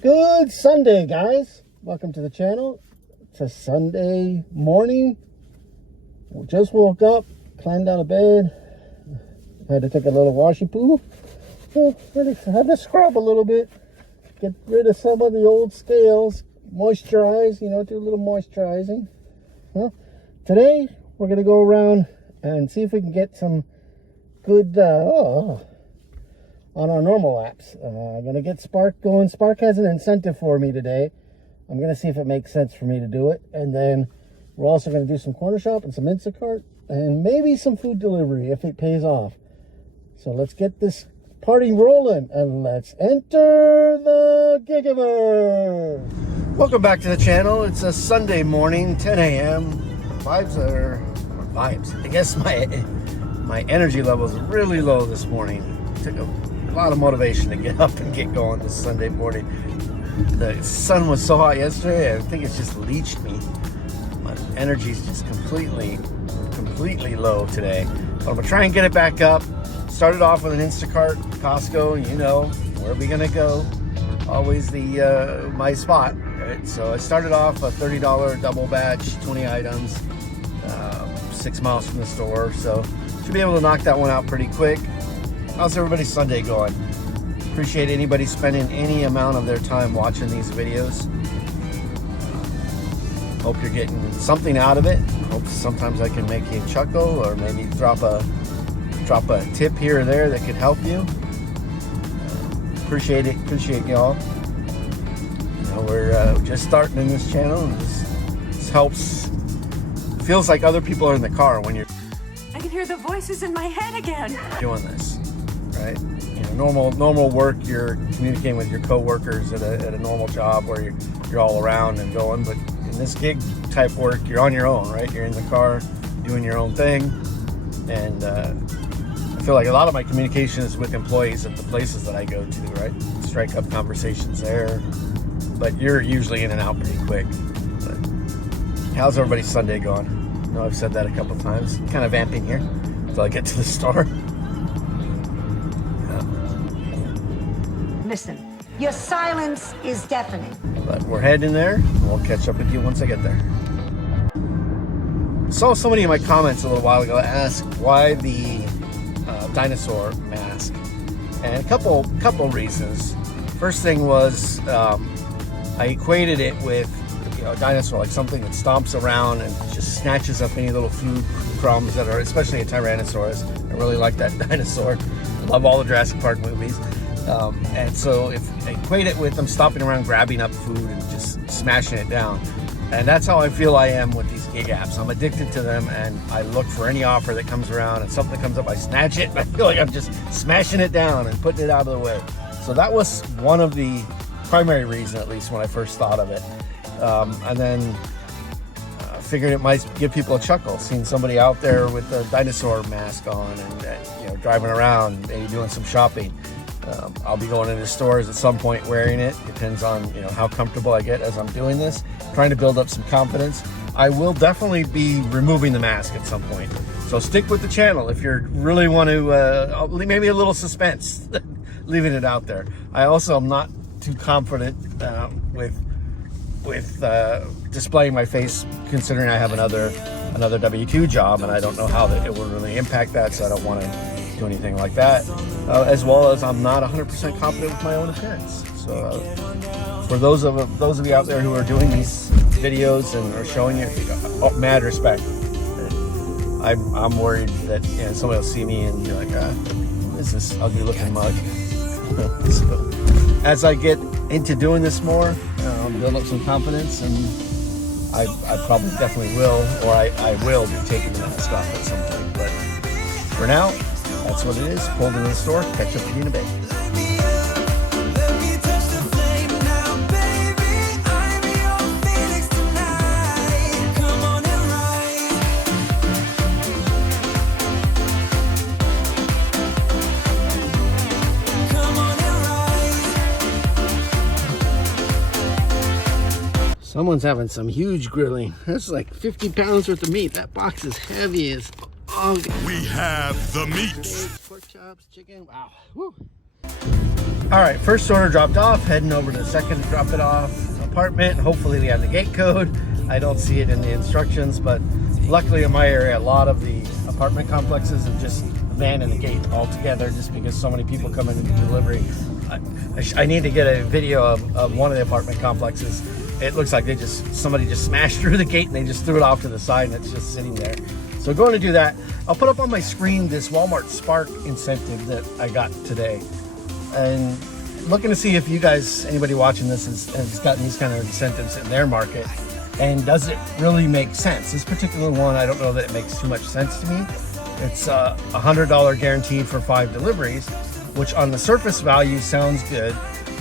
Good Sunday, guys. Welcome to the channel. It's a Sunday morning. We just woke up, climbed out of bed. Had to take a little washy poo. Had to scrub a little bit, get rid of some of the old scales, moisturize, do a little moisturizing. Today, we're going to go around and see if we can get some good on our normal apps. I'm going to get Spark going. Spark has an incentive for me today. I'm going to see if it makes sense for me to do it. And then we're also going to do some cornershop and some Instacart and maybe some food delivery if it pays off. So let's get this party rolling and let's enter the Gigiverse. Welcome back to the channel. It's a Sunday morning, 10 a.m. Vibes. I guess my energy level is really low this morning. It took a lot of motivation to get up and get going this Sunday morning. The sun was so hot yesterday, I think it's just leached me. My energy's just completely low today. But I'm gonna try and get it back up. Started off with an Instacart, Costco, where are we gonna go? Always the my spot, right? So I started off a $30 double batch, 20 items, 6 miles from the store. So should be able to knock that one out pretty quick. How's everybody's Sunday going? Appreciate anybody spending any amount of their time watching these videos. Hope you're getting something out of it. Hope sometimes I can make you chuckle or maybe drop a tip here or there that could help you. Appreciate it. Appreciate y'all. We're just starting in this channel, and this helps. Feels like other people are in the car when you're. I can hear the voices in my head again. Doing this, right? Normal work. You're communicating with your coworkers at a normal job where you're all around and going. But in this gig type work, you're on your own, right? You're in the car doing your own thing, and I feel like a lot of my communication is with employees at the places that I go to, right? Strike up conversations there, but you're usually in and out pretty quick. But how's everybody's Sunday going? I know I've said that a couple of times. Kind of vamping here until I get to the store. Listen, your silence is deafening. But we're heading there. We'll catch up with you once I get there. I saw somebody in my comments a little while ago ask why the Dinosaur mask, and a couple reasons. First thing was I equated it with a dinosaur, like something that stomps around and just snatches up any little food crumbs that are, especially a Tyrannosaurus. I really like that dinosaur. I love all the Jurassic Park movies. And so if I equate it with them stomping around grabbing up food and just smashing it down. And that's how I feel I am with these gig apps. I'm addicted to them, and I look for any offer that comes around, and something comes up, I snatch it, and I feel like I'm just smashing it down and putting it out of the way. So that was one of the primary reasons, at least when I first thought of it. And then figured it might give people a chuckle, seeing somebody out there with a dinosaur mask on and driving around, maybe doing some shopping. I'll be going into stores at some point wearing it. Depends on how comfortable I get as I'm doing this. Trying to build up some confidence. I will definitely be removing the mask at some point. So stick with the channel if you really want to. Maybe a little suspense, leaving it out there. I also am not too confident with displaying my face, considering I have another W-2 job, and I don't know how it will really impact that. So I don't want to do anything like that, as well as I'm not 100% confident with my own appearance. So for those of you out there who are doing these videos and are showing it, mad respect. I'm worried that somebody will see me and be like, what is this ugly looking mug? So as I get into doing this more, build up some confidence, and I probably definitely will, or I will be taking the mask off at some point. But for now, that's what it is. Pulled into the store. Catch up with you in a bit. Someone's having some huge grilling. That's like 50 pounds worth of meat. That box is heavy as all. We have the meat. Pork chops, chicken. Wow. Woo. All right, first order dropped off, heading over to the second to drop it off apartment. Hopefully they have the gate code. I don't see it in the instructions, but luckily in my area, a lot of the apartment complexes have just abandoned the gate altogether just because so many people come in to do delivery. I need to get a video of one of the apartment complexes. It looks like somebody just smashed through the gate and they just threw it off to the side and it's just sitting there. So going to do that. I'll put up on my screen this Walmart Spark incentive that I got today. And looking to see if you guys, anybody watching this has gotten these kind of incentives in their market. And does it really make sense? This particular one, I don't know that it makes too much sense to me. It's $100 guaranteed for 5 deliveries, which on the surface value sounds good,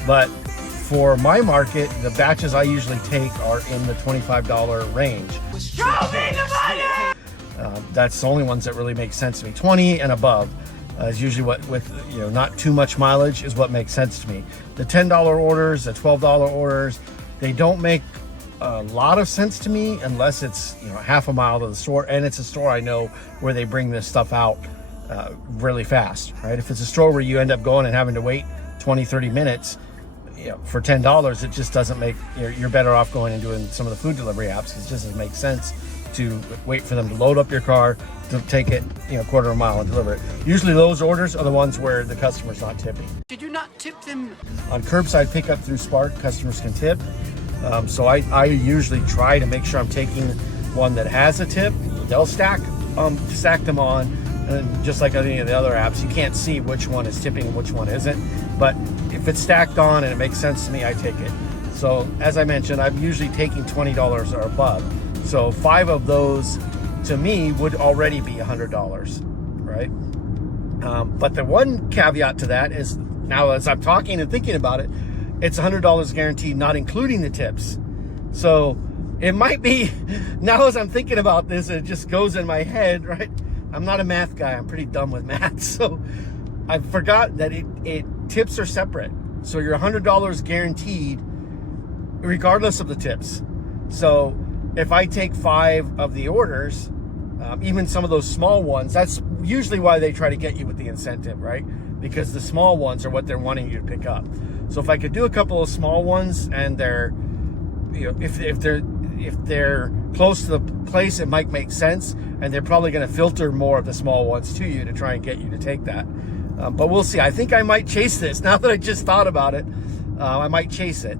but for my market, the batches I usually take are in the $25 range. Show me the money! That's the only ones that really make sense to me. 20 and above is usually what, with not too much mileage, is what makes sense to me. The $10 orders, the $12 orders, they don't make a lot of sense to me unless it's half a mile to the store, and it's a store I know where they bring this stuff out really fast, right? If it's a store where you end up going and having to wait 20-30 minutes for $10, it just doesn't make, you're better off going and doing some of the food delivery apps. It just doesn't make sense to wait for them to load up your car, to take it quarter of a mile and deliver it. Usually those orders are the ones where the customer's not tipping. Did you not tip them? On curbside pickup through Spark, customers can tip. So I usually try to make sure I'm taking one that has a tip. They'll stack them on, and just like any of the other apps, you can't see which one is tipping and which one isn't. But if it's stacked on and it makes sense to me, I take it. So as I mentioned, I'm usually taking $20 or above. So 5 of those to me would already be $100, right? But the one caveat to that is, now as I'm talking and thinking about it, it's $100 guaranteed, not including the tips. So it might be, now as I'm thinking about this, it just goes in my head, right? I'm not a math guy. I'm pretty dumb with math. So I forgot that tips are separate. So you're $100 guaranteed regardless of the tips. So if I take 5 of the orders, even some of those small ones, that's usually why they try to get you with the incentive, right? Because the small ones are what they're wanting you to pick up. So if I could do a couple of small ones and they're, if they're close to the place, it might make sense. And they're probably going to filter more of the small ones to you to try and get you to take that. But we'll see. I think I might chase this. Now that I just thought about it, I might chase it.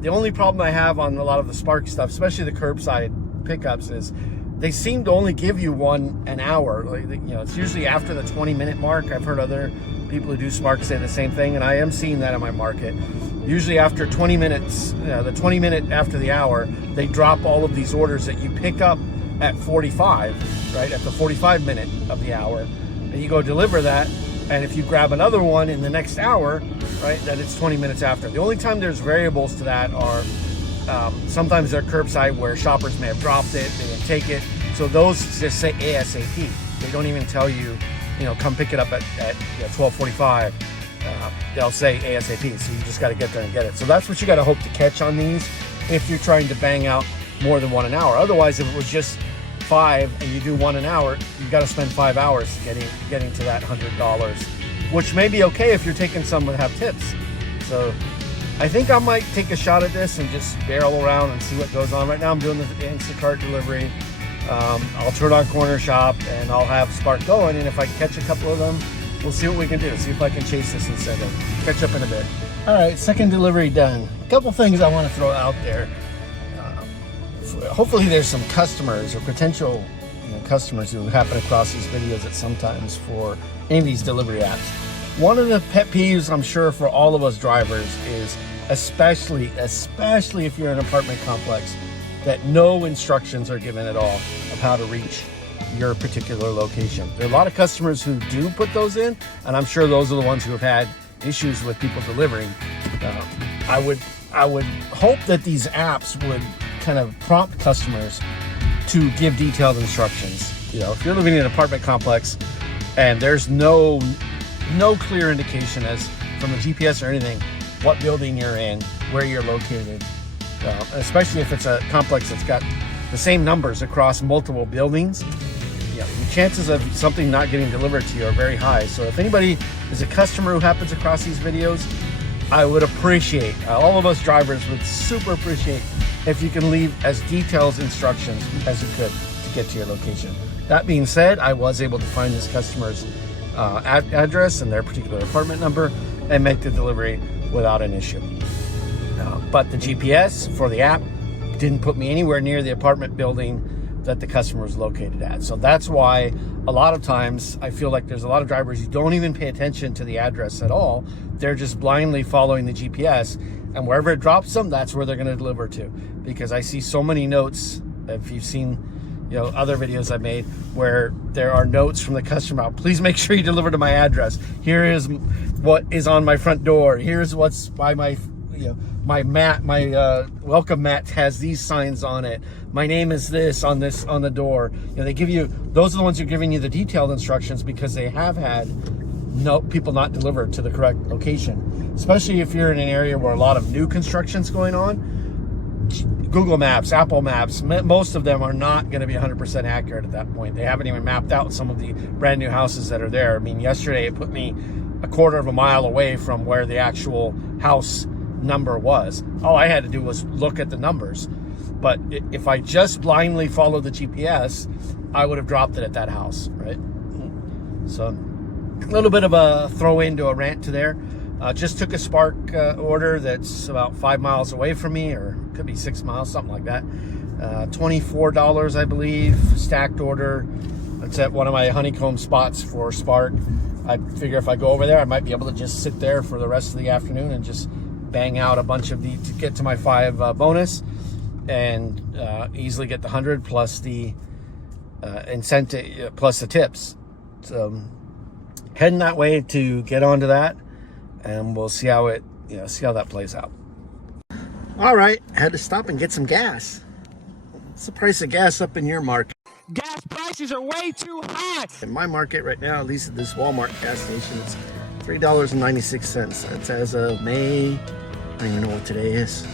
The only problem I have on a lot of the Spark stuff, especially the curbside pickups, is they seem to only give you one an hour. It's usually after the 20-minute mark. I've heard other people who do Spark say the same thing, and I am seeing that in my market. Usually after 20 minutes, the 20-minute after the hour, they drop all of these orders that you pick up at 45, right? At the 45-minute of the hour. And you go deliver that, and if you grab another one in the next hour, right, then it's 20 minutes after. The only time there's variables to that are sometimes they're curbside where shoppers may have dropped it, they didn't take it. So those just say ASAP. They don't even tell you, come pick it up at 12:45. They'll say ASAP. So you just got to get there and get it. So that's what you got to hope to catch on these if you're trying to bang out more than one an hour. Otherwise, if it was just 5 and you do one an hour, you got to spend 5 hours getting to that $100, which may be okay if you're taking some that have tips. So I think I might take a shot at this and just barrel around and see what goes on. Right now I'm doing the Instacart delivery. I'll turn on cornershop and I'll have Spark going, and if I catch a couple of them, we'll see what we can do. See if I can chase this incentive. Catch up in a bit. All right, second delivery done. A couple things I want to throw out there. Hopefully there's some customers or potential customers who happen across these videos at sometimes for any of these delivery apps. One of the pet peeves, I'm sure, for all of us drivers is, especially if you're in an apartment complex, that no instructions are given at all of how to reach your particular location. There are a lot of customers who do put those in, and I'm sure those are the ones who have had issues with people delivering. I would hope that these apps would kind of prompt customers to give detailed instructions. If you're living in an apartment complex and there's no clear indication as from the GPS or anything what building you're in, where you're located, especially if it's a complex that's got the same numbers across multiple buildings, the chances of something not getting delivered to you are very high. So if anybody is a customer who happens across these videos, I would appreciate, all of us drivers would super appreciate if you can leave as detailed instructions as you could to get to your location. That being said, I was able to find this customer's address and their particular apartment number and make the delivery without an issue. But the GPS for the app didn't put me anywhere near the apartment building that the customer was located at. So that's why a lot of times I feel like there's a lot of drivers who don't even pay attention to the address at all. They're just blindly following the GPS, and wherever it drops them, that's where they're going to deliver to. Because I see so many notes, if you've seen other videos I've made, where there are notes from the customer, please make sure you deliver to my address. Here is what is on my front door. Here's what's by my my mat, my welcome mat has these signs on it. My name is this on the door. They give you, those are the ones who are giving you the detailed instructions because they have had people not delivered to the correct location. Especially if you're in an area where a lot of new construction's going on. Google Maps, Apple Maps, most of them are not going to be 100% accurate at that point. They haven't even mapped out some of the brand new houses that are there. I mean, yesterday it put me a quarter of a mile away from where the actual house number was. All I had to do was look at the numbers. But if I just blindly followed the GPS, I would have dropped it at that house, right? So a little bit of a throw into a rant to there. Just took a Spark order that's about 5 miles away from me, or could be 6 miles, something like that. $24, I believe, stacked order. It's at one of my honeycomb spots for Spark. I figure if I go over there, I might be able to just sit there for the rest of the afternoon and just bang out a bunch of to get to my 5 bonus, and easily get the 100 plus the incentive plus the tips. So heading that way to get onto that, and we'll see how that plays out. All right, had to stop and get some gas. What's the price of gas up in your market? Gas prices are way too high. In my market right now, at least at this Walmart gas station, it's $3.96. That's as of May, I don't even know what today is,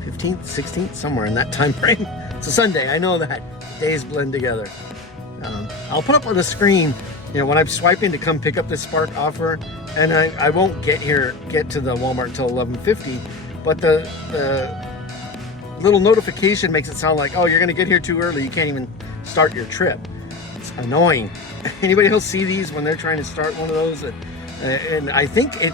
15th, 16th, somewhere in that time frame. It's a Sunday, I know that. Days blend together. I'll put up on the screen, when I'm swiping to come pick up this Spark offer, and I won't get to the Walmart until 11:50, but the little notification makes it sound like, oh, you're going to get here too early, you can't even start your trip. It's annoying. Anybody else see these when they're trying to start one of those? And I think it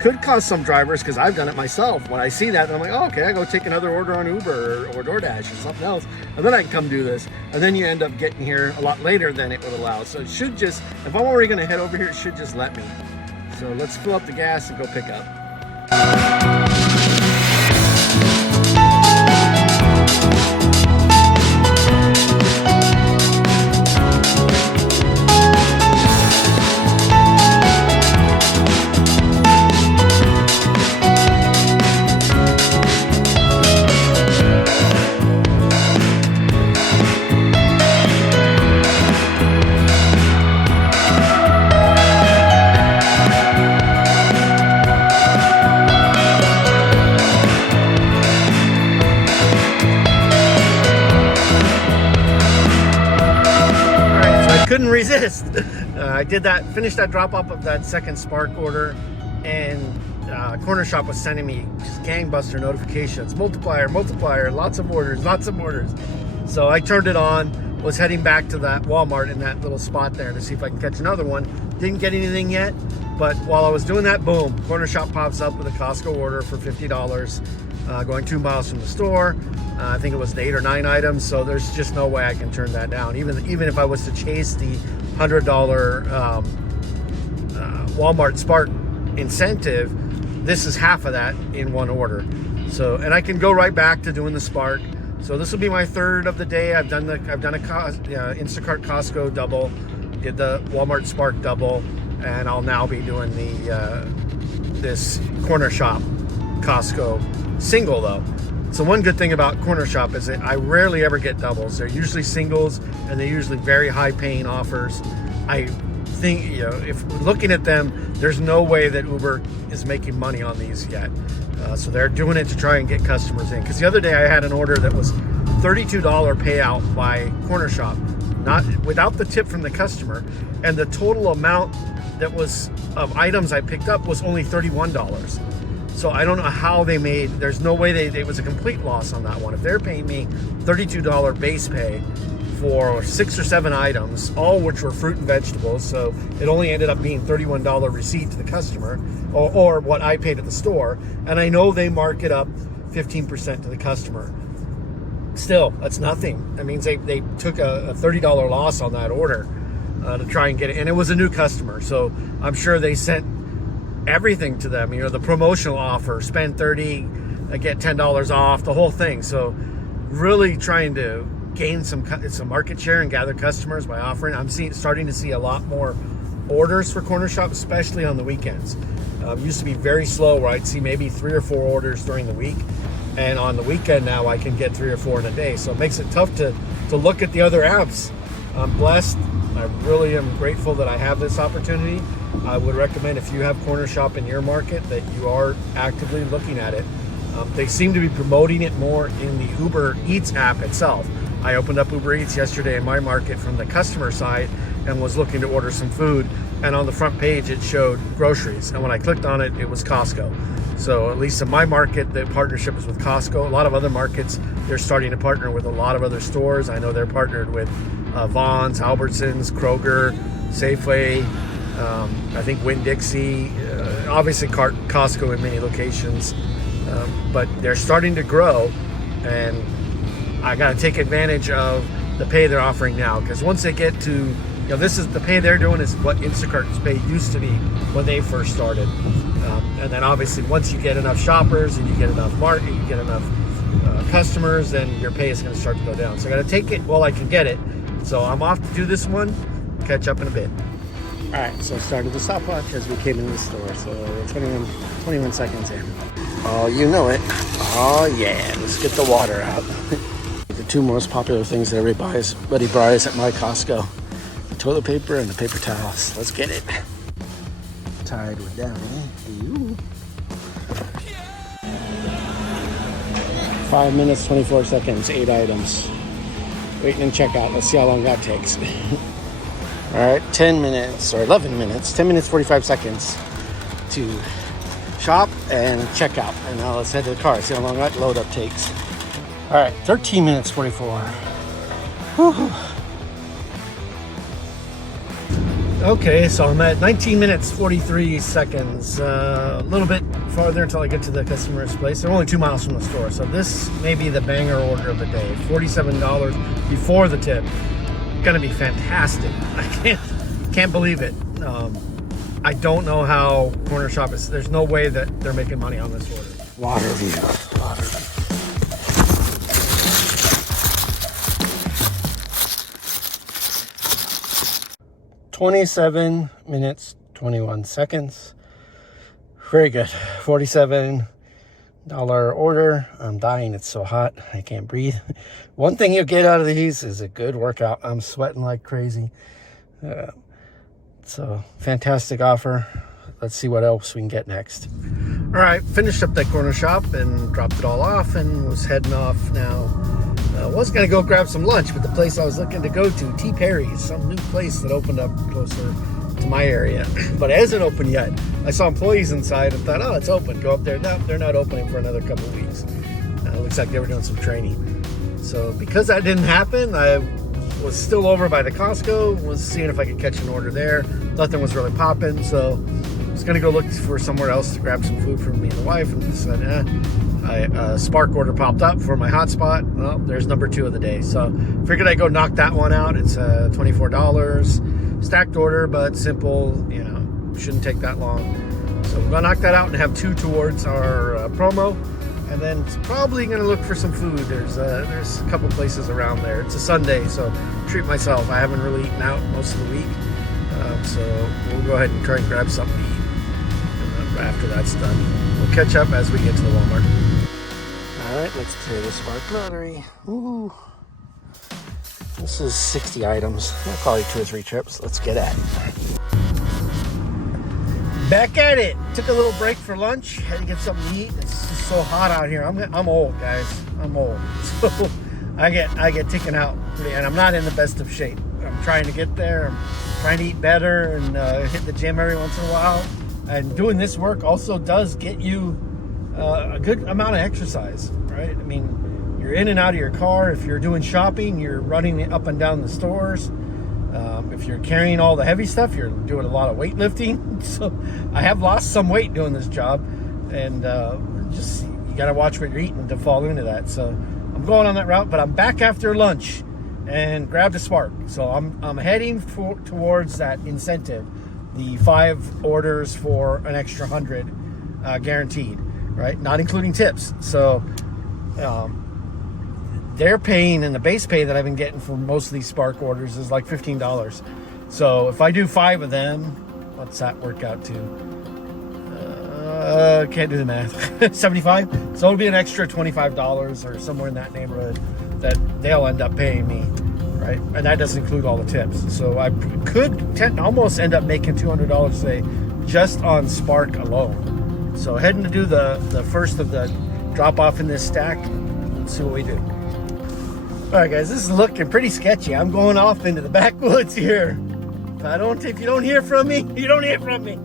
could cause some drivers, because I've done it myself. When I see that, I'm like, oh, okay, I go take another order on Uber or DoorDash or something else, and then I can come do this. And then you end up getting here a lot later than it would allow. So it should just, if I'm already going to head over here, it should just let me. So let's fill up the gas and go pick up. Couldn't resist. I did that, finished that drop off of that second Spark order, and Cornershop was sending me just gangbuster notifications, multiplier, lots of orders. So I turned it on, was heading back to that Walmart in that little spot there to see if I can catch another one. Didn't get anything yet, but while I was doing that, boom, Cornershop pops up with a Costco order for $50, going 2 miles from the store. I think it was 8 or 9 items, so there's just no way I can turn that down. Even if I was to chase the $100 Walmart Spark incentive, this is half of that in one order. So, and I can go right back to doing the Spark. So this will be my third of the day. I've done a Instacart Costco double, did the Walmart Spark double, and I'll now be doing the this Cornershop Costco single though. So one good thing about Cornershop is that I rarely ever get doubles. They're usually singles, and they're usually very high paying offers. I think, if looking at them, there's no way that Uber is making money on these yet. So they're doing it to try and get customers in. Because the other day I had an order that was $32 payout by Cornershop, not without the tip from the customer, and the total amount that was of items I picked up was only $31. So I don't know how they made, there's no way it was a complete loss on that one. If they're paying me $32 base pay for 6 or 7 items, all which were fruit and vegetables, so it only ended up being $31 receipt to the customer, or what I paid at the store, and I know they mark it up 15% to the customer. Still, that's nothing. That means they took a $30 loss on that order to try and get it, and it was a new customer, so I'm sure they sent everything to them, you know, the promotional offer, spend $30, get $10 off, the whole thing. So really trying to gain some market share and gather customers by offering. I'm starting to see a lot more orders for cornershop, especially on the weekends. Used to be very slow where I'd see maybe 3 or 4 orders during the week, and on the weekend now I can get 3 or 4 in a day. So it makes it tough to look at the other apps. I'm blessed. I really am grateful that I have this opportunity. I would recommend, if you have cornershop in your market, that you are actively looking at it. They seem to be promoting it more in the Uber Eats app itself. I opened up Uber Eats yesterday in my market from the customer side and was looking to order some food, and on the front page it showed groceries, and when I clicked on it, it was Costco. So at least in my market, the partnership is with Costco. A lot of other markets, they're starting to partner with a lot of other stores. I know they're partnered with Vaughn's, Albertsons, Kroger, Safeway, I think Winn-Dixie, obviously Costco in many locations, but they're starting to grow, and I got to take advantage of the pay they're offering now, because once they get to, you know, this is the pay they're doing is what Instacart's pay used to be when they first started, and then obviously once you get enough shoppers and you get enough customers, then your pay is going to start to go down. So I got to take it while I can get it. So I'm off to do this one. Catch up in a bit. All right, so I started the stopwatch as we came into the store. So 21 seconds in. Oh, you know it. Oh yeah, let's get the water out. The 2 most popular things that everybody buys at my Costco: the toilet paper and the paper towels. Let's get it. Tied with Downy. 5 minutes, 24 seconds, 8 items. Waiting in checkout. Let's see how long that takes. All right, 10 minutes or 11 minutes, 10 minutes, 45 seconds to shop and check out. And now let's head to the car, see how long that load up takes. All right, 13 minutes, 44. Whew. Okay, so I'm at 19 minutes, 43 seconds. A little bit farther until I get to the customer's place. They're only 2 miles from the store. So this may be the banger order of the day. $47 before the tip. Gonna be fantastic. I can't believe it. I don't know how cornershop is. There's no way that they're making money on this order. Water view. 27 minutes, 21 seconds. Very good. $47 order. I'm dying. It's so hot. I can't breathe. One thing you get out of these is a good workout. I'm sweating like crazy. So fantastic offer. Let's see what else we can get next. All right, finished up that corner shop and dropped it all off and was heading off now. Was gonna go grab some lunch, but the place I was looking to go to, T. Perry's, some new place that opened up closer to my area, but it hasn't opened yet. I saw employees inside and thought, oh, it's open. Go up there. No, they're not opening for another couple of weeks. Looks like they were doing some training. So because that didn't happen, I was still over by the Costco, was seeing if I could catch an order there. Nothing was really popping, so I was gonna go look for somewhere else to grab some food for me and the wife, and decided, a Spark order popped up for my hotspot. Well, there's number 2 of the day, so figured I'd go knock that one out. It's $24, stacked order, but simple, you know, shouldn't take that long. So we're gonna knock that out and have 2 towards our promo, and then probably gonna look for some food. There's a couple places around there. It's a Sunday, so treat myself. I haven't really eaten out most of the week, so we'll go ahead and try and grab something to eat after that's done. We'll catch up as we get to the Walmart. All right, let's clear the Spark lottery. Ooh. This is 60 items. I'll call you 2 or 3 trips. Let's get at it. Back at it. Took a little break for lunch. Had to get something to eat. It's just so hot out here. I'm old, guys. I'm old. So I get taken out, and I'm not in the best of shape. I'm trying to get there. I'm trying to eat better and hit the gym every once in a while. And doing this work also does get you a good amount of exercise, right? I mean, you're in and out of your car. If you're doing shopping, you're running up and down the stores. If you're carrying all the heavy stuff, you're doing a lot of weightlifting. So I have lost some weight doing this job, and just you got to watch what you're eating to fall into that. So I'm going on that route, but I'm back after lunch and grabbed a Spark. So I'm heading towards that incentive, the 5 orders for an extra 100 guaranteed, right? Not including tips. So they're paying, and the base pay that I've been getting for most of these Spark orders is like $15. So if I do 5 of them, what's that work out to? Can't do the math. 75. So it'll be an extra $25 or somewhere in that neighborhood that they'll end up paying me, right? And that doesn't include all the tips. So I could almost end up making $200 today just on Spark alone. So heading to do the first of the drop off in this stack. Let's see what we do. All right, guys, this is looking pretty sketchy. I'm going off into the backwoods here. If you don't hear from me, you don't hear from me.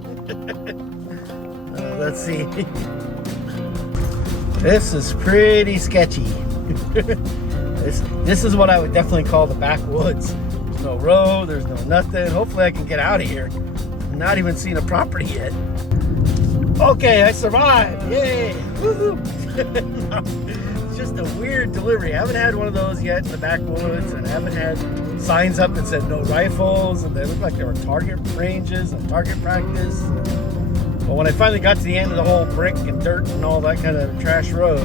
Let's see. This is pretty sketchy. This is what I would definitely call the backwoods. There's no road, there's no nothing. Hopefully I can get out of here. I'm not even seeing a property yet. Okay, I survived. Yay. Woohoo. It's just a weird delivery. I haven't had one of those yet in the backwoods, and I haven't had signs up that said no rifles, and they look like they were target ranges and target practice. But when I finally got to the end of the whole brick and dirt and all that kind of trash road,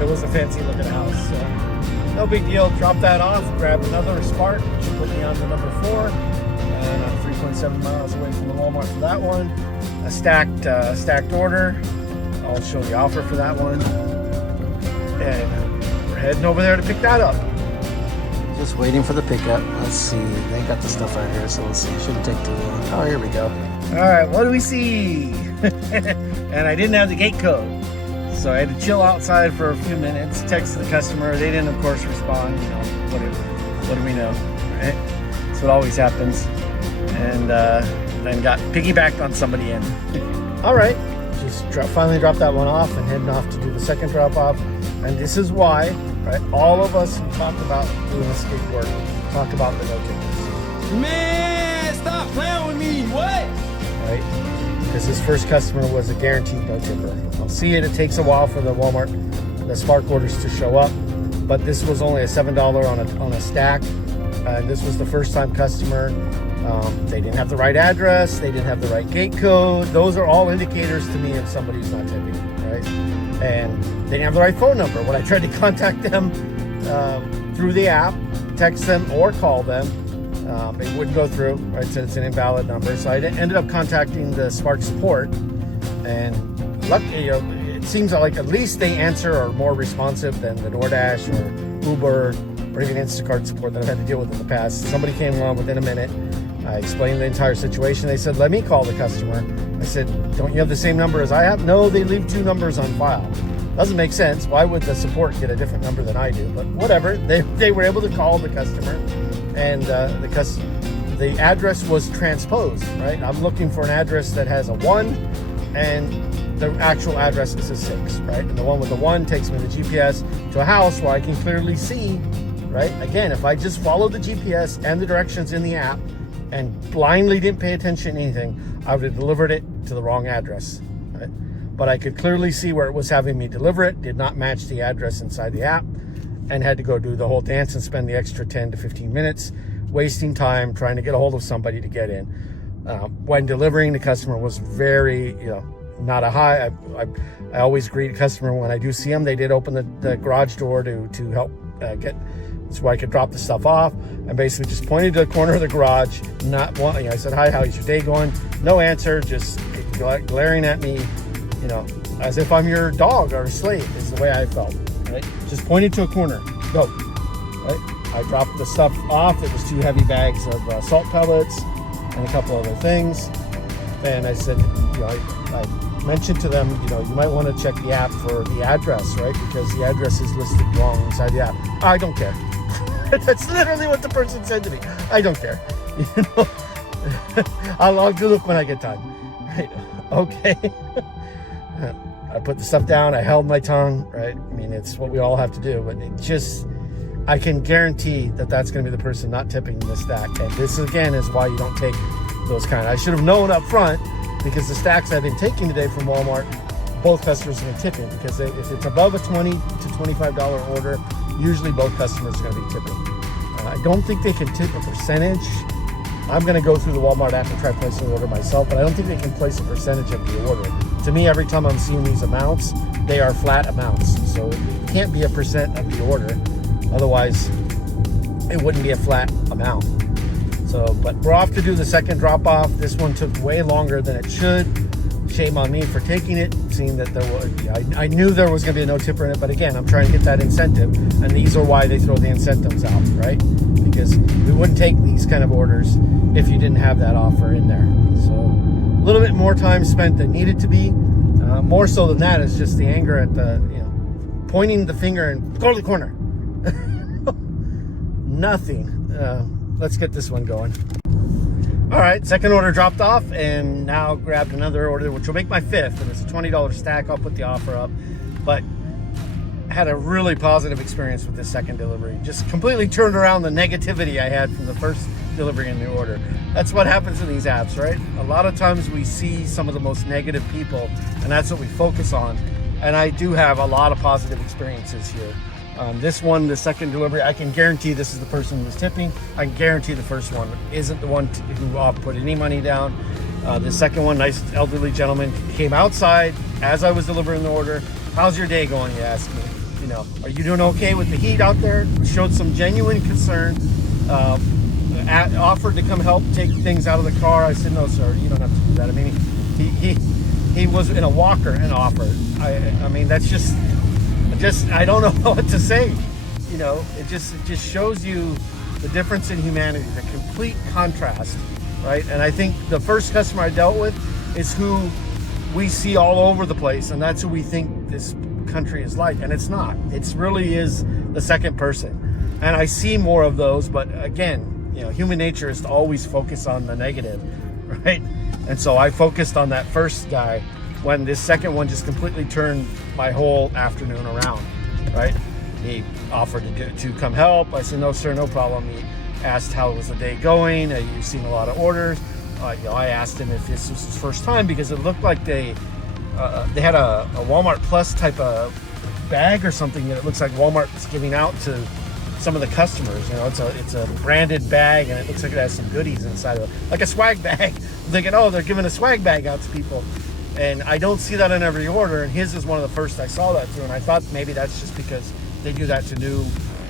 it was a fancy looking house. So no big deal. Drop that off, grab another Spark, which will put me on to number 4, and I'm 3.7 miles away from the Walmart for that one. A stacked order. I'll show the offer for that one. And we're heading over there to pick that up. Just waiting for the pickup. Let's see. They got the stuff right here, so let's see. It shouldn't take too long. Oh, here we go. All right, what do we see? And I didn't have the gate code, so I had to chill outside for a few minutes, text the customer. They didn't, of course, respond. You know, what do we know, right? That's what always happens. And then got piggybacked on somebody in. All right, just finally dropped that one off and heading off to do the second drop off. And this is why, right? All of us who talk about doing this gig work talk about the no tickets. Man, stop playing with me. What? Right? Because this first customer was a guaranteed no tipper. I'll see it. It takes a while for the Spark orders to show up, but this was only a $7 on a stack. And this was the first time customer. They didn't have the right address. They didn't have the right gate code. Those are all indicators to me of somebody's not tipping, right? And they didn't have the right phone number. When I tried to contact them through the app, text them or call them, it wouldn't go through, right? So it's an invalid number. So I ended up contacting the Spark support, and luckily, you know, it seems like at least they answer or are more responsive than the DoorDash or Uber or even Instacart support that I've had to deal with in the past. Somebody came along within a minute. I explained the entire situation. They said, let me call the customer. I said, don't you have the same number as I have? No, they leave 2 numbers on file. Doesn't make sense. Why would the support get a different number than I do? But whatever. They were able to call the customer, and the address was transposed, right? I'm looking for an address that has a 1, and the actual address is a 6, right? And the one with the 1 takes me to GPS to a house where I can clearly see, right? Again, if I just followed the GPS and the directions in the app and blindly didn't pay attention to anything, I would have delivered it to the wrong address, right? But I could clearly see where it was having me deliver it, did not match the address inside the app, and had to go do the whole dance and spend the extra 10 to 15 minutes wasting time trying to get a hold of somebody to get in. When delivering, the customer was very, not a high. I always greet a customer when I do see them. They did open the garage door to help get, so I could drop the stuff off, and basically just pointed to the corner of the garage. I said, hi, how's your day going? No answer, just glaring at me, as if I'm your dog or a slave is the way I felt, right? Just pointed to a corner, go, right? I dropped the stuff off. It was 2 heavy bags of salt pellets and a couple other things. And I said, I mentioned to them, you might want to check the app for the address, right? Because the address is listed wrong inside the app. I don't care. That's literally what the person said to me. I don't care. You know, I'll do look when I get time. Right? Okay. I put the stuff down. I held my tongue. Right? I mean, it's what we all have to do. But it just, I can guarantee that that's going to be the person not tipping the stack. And this again is why you don't take those kind. I should have known up front, because the stacks I've been taking today from Walmart, both customers have been tipping, because if it's above a $20 to $25 order, usually both customers are going to be tipping. I don't think they can tip a percentage. I'm going to go through the Walmart app and try placing the order myself, but I don't think they can place a percentage of the order. To me, every time I'm seeing these amounts, they are flat amounts. So it can't be a percent of the order. Otherwise, it wouldn't be a flat amount. So, but we're off to do the second drop off. This one took way longer than it should. Shame on me for taking it, seeing that there was, I knew there was going to be a no tipper in it, but again, I'm trying to get that incentive, and these are why they throw the incentives out, right? Because we wouldn't take these kind of orders if you didn't have that offer in there. So a little bit more time spent than needed to be. More so than that is just the anger at the, pointing the finger and go to the corner. Nothing. Let's get this one going. All right, second order dropped off, and now grabbed another order, which will make my fifth, and it's a $20 stack. I'll put the offer up, but had a really positive experience with this second delivery. Just completely turned around the negativity I had from the first delivery in the order. That's what happens in these apps, right? A lot of times we see some of the most negative people, and that's what we focus on. And I do have a lot of positive experiences here. This one, the second delivery, I can guarantee this is the person who was tipping. I can guarantee the first one isn't the one who put any money down. The second one, nice elderly gentleman, came outside as I was delivering the order. How's your day going, you asked me. Are you doing okay with the heat out there? Showed some genuine concern. Offered to come help take things out of the car. I said, no, sir, you don't have to do that. I mean, he was in a walker and offered. I mean, that's just I don't know what to say. It just shows you the difference in humanity, the complete contrast, right? And I think the first customer I dealt with is who we see all over the place, and that's who we think this country is like, and it's not. It really is the second person. And I see more of those, but again, human nature is to always focus on the negative, right? And so I focused on that first guy, when this second one just completely turned my whole afternoon around, right? He offered to come help. I said, no, sir, no problem. He asked how was the day going. You've seen a lot of orders. I asked him if this was his first time, because it looked like they had a Walmart Plus type of bag or something that it looks like Walmart's giving out to some of the customers. It's a branded bag, and it looks like it has some goodies inside of it, like a swag bag. I'm thinking, oh, they're giving a swag bag out to people. And I don't see that in every order, and his is one of the first I saw that through, and I thought maybe that's just because they do that to new,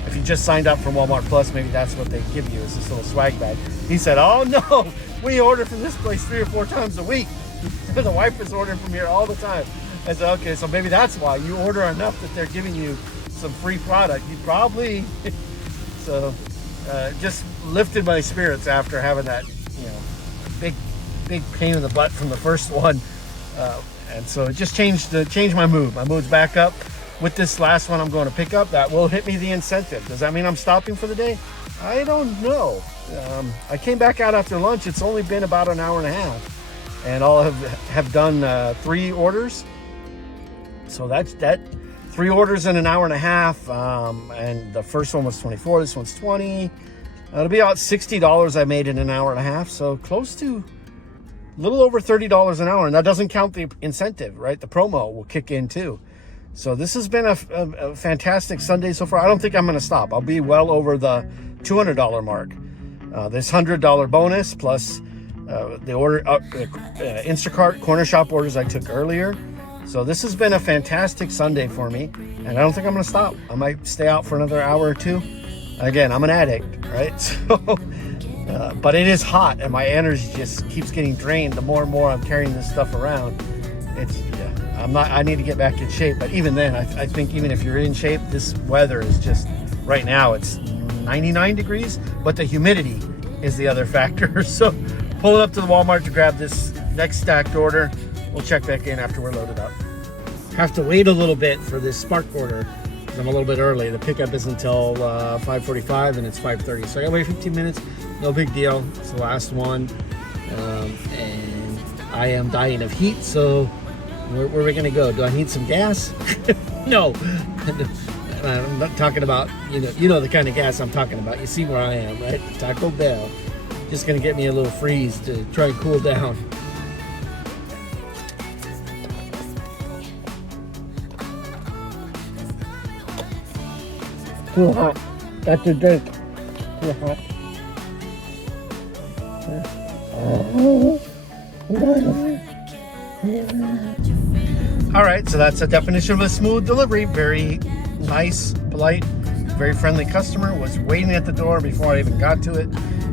if you just signed up from Walmart Plus, maybe that's what they give you, is this little swag bag. He said, oh no, we order from this place 3 or 4 times a week. The wife is ordering from here all the time. I said, okay, so maybe that's why you order enough that they're giving you some free product. You probably, so just lifted my spirits after having that, big pain in the butt from the first one. And so it just changed my mood. My mood's back up. With this last one I'm going to pick up, that will hit me the incentive. Does that mean I'm stopping for the day? I don't know. I came back out after lunch. It's only been about an hour and a half, and I'll have done 3 orders. So that's 3 orders in an hour and a half. And the first one was 24. This one's 20. It'll be about $60 I made in an hour and a half. So close to a little over $30 an hour, and that doesn't count the incentive, right? The promo will kick in too. So this has been a fantastic Sunday so far. I don't think I'm going to stop. I'll be well over the $200 mark. This $100 bonus plus the order Instacart cornershop orders I took earlier. So this has been a fantastic Sunday for me, and I don't think I'm going to stop. I might stay out for another hour or two. Again, I'm an addict, right? So, but it is hot, and my energy just keeps getting drained the more and more I'm carrying this stuff around. I need to get back in shape, but even then, I think even if you're in shape, this weather is just, right now it's 99 degrees, but the humidity is the other factor. So pulling up to the Walmart to grab this next stacked order. We'll check back in after we're loaded up. Have to wait a little bit for this Spark order I'm a little bit early. The pickup is until 5:45 and it's 5:30. So I gotta wait 15 minutes. No big deal. It's the last one. And I am dying of heat, so where are we gonna go? Do I need some gas? No. I'm not talking about, you know the kind of gas I'm talking about. You see where I am, right? Taco Bell. Just gonna get me a little freeze to try and cool down. Too hot. That's a drink. Too hot. All right, so that's a definition of a smooth delivery. Very nice, polite, very friendly customer. Was waiting at the door before I even got to it.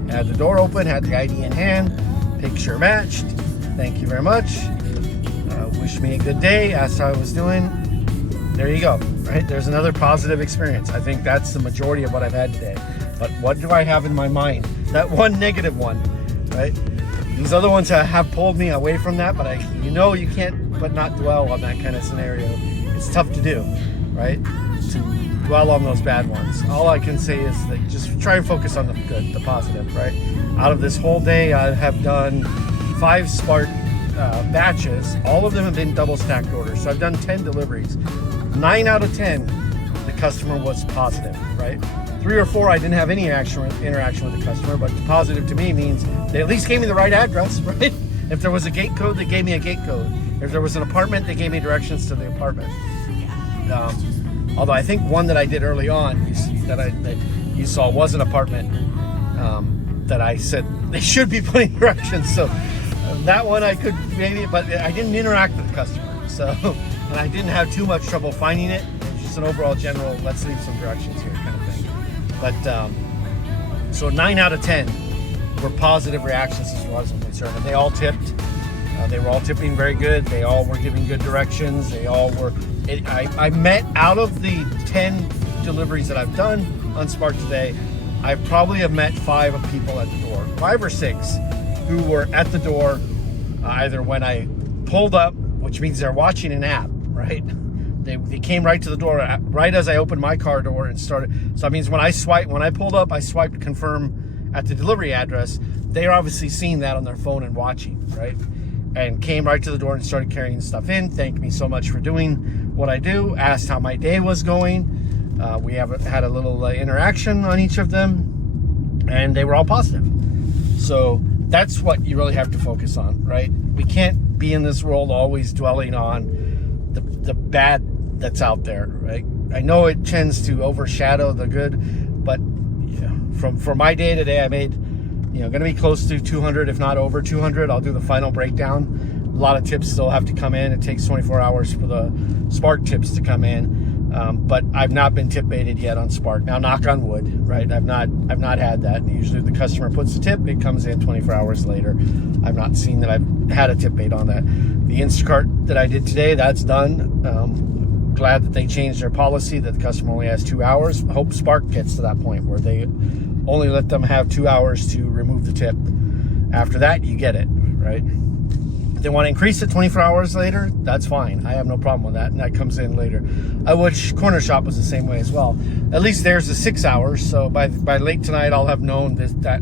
Had the door open, had the ID in hand, picture matched. Thank you very much. Wish me a good day, asked how I was doing. There you go, right? There's another positive experience. I think that's the majority of what I've had today. But what do I have in my mind? That one negative one, right? These other ones have pulled me away from that, but you can't but not dwell on that kind of scenario. It's tough to do, right? To dwell on those bad ones. All I can say is that just try and focus on the good, the positive, right? Out of this whole day, I have done 5 Spark batches. All of them have been double stacked orders. So I've done 10 deliveries. 9 out of 10, the customer was positive, right? 3 or 4, I didn't have any interaction with the customer, but positive to me means they at least gave me the right address, right? If there was a gate code, they gave me a gate code. If there was an apartment, they gave me directions to the apartment. Although I think one that I did early on, that you saw was an apartment that I said they should be putting directions. So that one I could maybe, but I didn't interact with the customer. So, and I didn't have too much trouble finding it. It's just an overall general, let's leave some directions here kind of thing. But so 9 out of 10 were positive reactions as far as I'm concerned. And they all tipped. They were all tipping very good. They all were giving good directions. They all were. I met, out of the 10 deliveries that I've done on Spark today, I probably have met 5 people at the door, 5 or 6, who were at the door either when I pulled up, which means they're watching an app, right? They came right to the door right as I opened my car door and started. So that means when I pulled up, I swiped confirm at the delivery address. They are obviously seeing that on their phone and watching, right? And came right to the door and started carrying stuff in. Thanked me so much for doing what I do. Asked how my day was going. We have had a little interaction on each of them, and they were all positive. So that's what you really have to focus on, right? We can't be in this world always dwelling on the bad that's out there, right? I know it tends to overshadow the good, but from my day today, I made going to be close to 200, if not over 200. I'll do the final breakdown. A lot of tips still have to come in. It takes 24 hours for the Spark tips to come in, but I've not been tip baited yet on Spark. Now, knock on wood, right? I've not had that. Usually, the customer puts the tip, it comes in 24 hours later. I've not seen that I've had a tip bait on that. The Instacart that I did today, that's done. Glad that they changed their policy that the customer only has 2 hours. Hope Spark gets to that point where they only let them have 2 hours to remove the tip. After that, you get it, right? If they want to increase it 24 hours later, that's fine. I have no problem with that, and that comes in later. I wish Cornershop was the same way as well. At least there's the 6 hours, so by late tonight, I'll have known that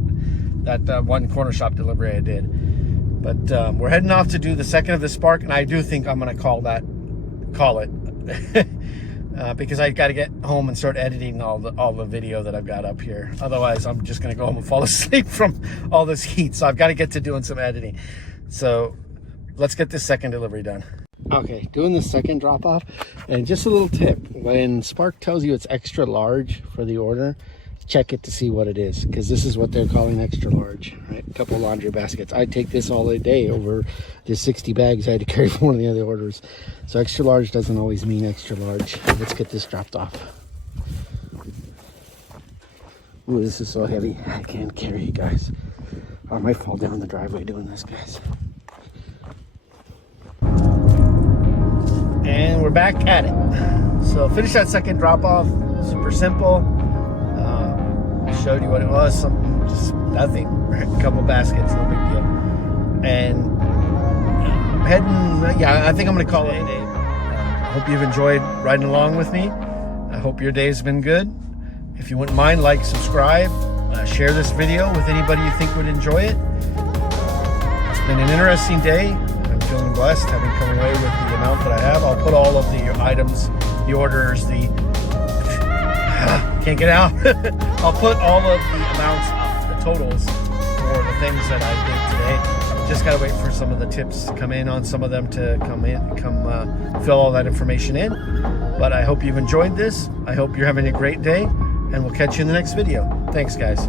one Cornershop delivery I did. But we're heading off to do the second of the Spark, and I do think I'm going to call it. Because I got to get home and start editing all the video that I've got up here. Otherwise, I'm just going to go home and fall asleep from all this heat. So I've got to get to doing some editing. So let's get this second delivery done. Okay, doing the second drop off. And just a little tip. When Spark tells you it's extra large for the order, check it to see what it is. Because this is what they're calling extra large. Right? A couple laundry baskets. I take this all day over the 60 bags I had to carry for one of the other orders. So extra large doesn't always mean extra large. Let's get this dropped off. Ooh, this is so heavy. I can't carry it, guys. I might fall down the driveway doing this, guys. And we're back at it. So finish that second drop off. Super simple. Showed you what it was. Just nothing. A couple baskets, no big deal. And heading, I think I'm going to call it a day. I hope you've enjoyed riding along with me. I hope your day has been good. If you wouldn't mind, like, subscribe, share this video with anybody you think would enjoy it. It's been an interesting day. I'm feeling blessed having come away with the amount that I have. I'll put all of the items, the orders, can't get out. I'll put all of the amounts up, the totals for the things that I did today. Just gotta wait for some of the tips to come in on some of them to come fill all that information in. But I hope you've enjoyed this. I hope you're having a great day, and we'll catch you in the next video. Thanks, guys.